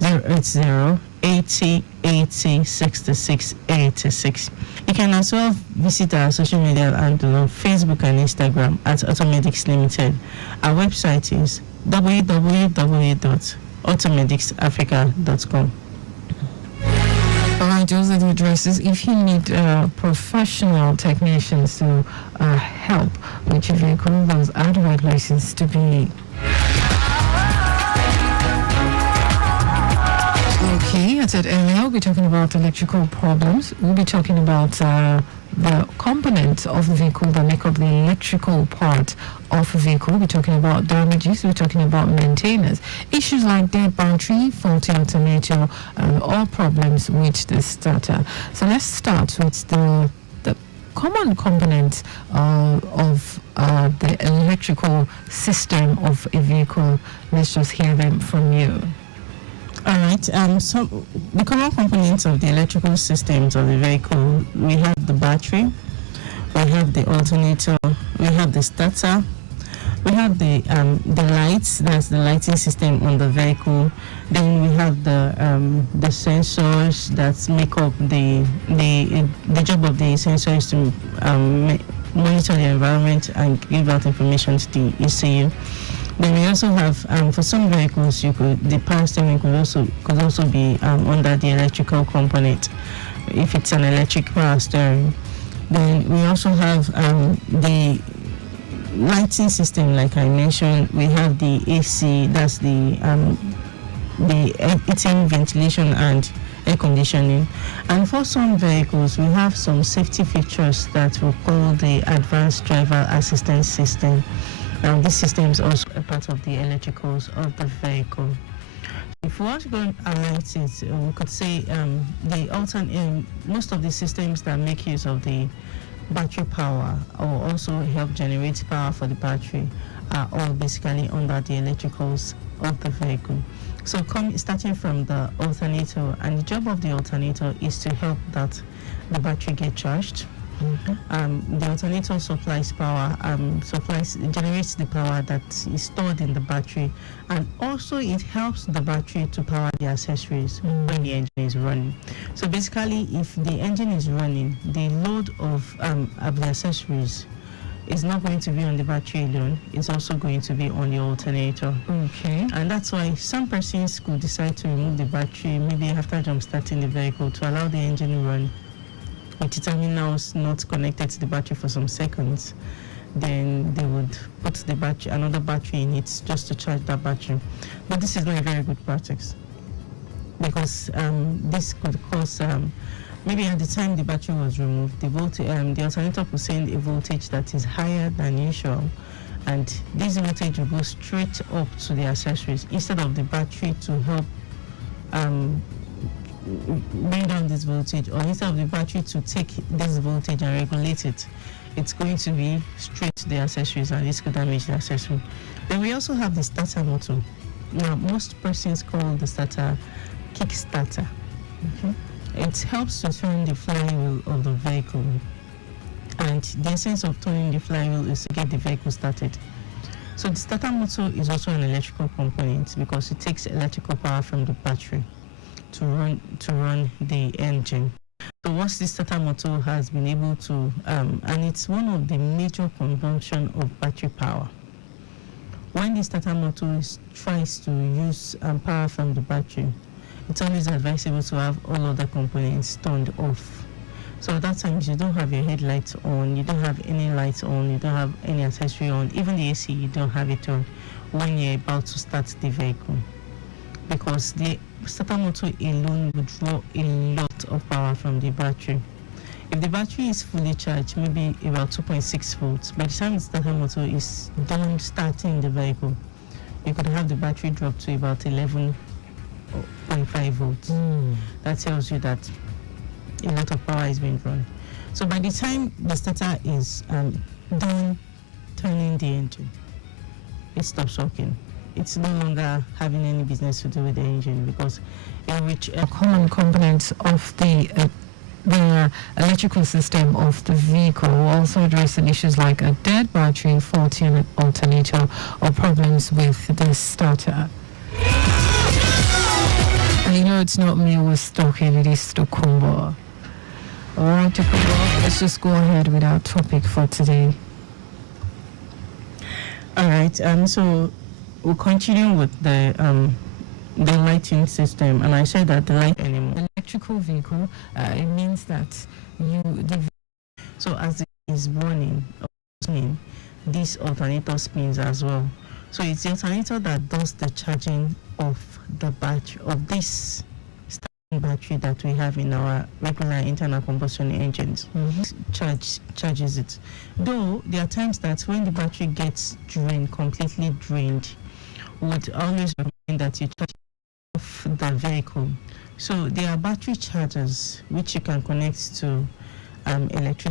080-80-80-6686. You can as well visit our social media handle on Facebook and Instagram at AUTOMEDICS Limited. Our website is www.automedicsafrica.com. Alright, those are the addresses. If you need professional technicians to help with your vehicle, those are the right places to be. Okay, I said earlier, we'll be talking about electrical problems. We'll be talking about the components of the vehicle that make up the electrical part of a vehicle. We're talking about damages, we're talking about maintenance, issues like dead battery, faulty alternator, all problems with the starter. So let's start with the common components of the electrical system of a vehicle. Let's just hear them from you. All right. So the common components of the electrical systems of the vehicle, we have the battery, we have the alternator, we have the starter, we have the lights. That's the lighting system on the vehicle. Then we have the sensors that make up the job of the sensors to monitor the environment and give out information to the ECU. Then we also have, for some vehicles, the power steering could also be under the electrical component, if it's an electric power steering. Then we also have the lighting system, like I mentioned. We have the AC, that's the heating, ventilation, and air conditioning. And for some vehicles, we have some safety features that we call the advanced driver assistance system. This system is also a part of the electricals of the vehicle. If we want to go highlight it, we could say most of the systems that make use of the battery power or also help generate power for the battery are all basically under the electricals of the vehicle. So starting from the alternator, and the job of the alternator is to help that the battery get charged. The alternator supplies power, generates the power that is stored in the battery, and also it helps the battery to power the accessories when the engine is running. So basically, if the engine is running, the load of the accessories is not going to be on the battery alone, it's also going to be on the alternator. Okay. And that's why some persons could decide to remove the battery maybe after jump starting the vehicle to allow the engine to run with the terminals not connected to the battery for some seconds. Then they would put another battery in it just to charge that battery. But this is not a very good practice, because this could cause maybe at the time the battery was removed, the alternator could send a voltage that is higher than usual, and this voltage will go straight up to the accessories instead of the battery to help bring down this voltage, or instead of the battery to take this voltage and regulate it. It's going to be straight to the accessories, and this could damage the accessory. Then we also have the starter motor. Now, most persons call the starter kickstarter. It helps to turn the flywheel of the vehicle, and the essence of turning the flywheel is to get the vehicle started. So the starter motor is also an electrical component because it takes electrical power from the battery to run the engine. So what the starter motor has been able to, and it's one of the major consumption of battery power. When the starter motor tries to use power from the battery, it's always advisable to have all other components turned off. So at that time, you don't have your headlights on, you don't have any lights on, you don't have any accessory on, even the AC, you don't have it on when you're about to start the vehicle, because the starter motor alone would draw a lot of power from the battery. If the battery is fully charged, maybe about 2.6 volts, by the time the starter motor is done starting the vehicle, you could have the battery drop to about 11.5 volts. That tells you that a lot of power is being drawn. So by the time the starter is done turning the engine, it stops working. It's no longer having any business to do with the engine, because in which common components of the electrical system of the vehicle will also address issues like a dead battery, faulty alternator, or problems with the starter. no, it's not me who's talking, it is Tokunbo. All right, Tokunbo, let's just go ahead with our topic for today. All right. So we'll continue with the lighting system, and I said that the light anymore. Electrical vehicle, it means that So as it is running, this alternator spins as well. So it's the alternator that does the charging of the battery, of this starting battery that we have in our regular internal combustion engines. Charges it. Though there are times that when the battery gets drained, completely drained, would always recommend that you charge off the vehicle. So there are battery chargers which you can connect to electric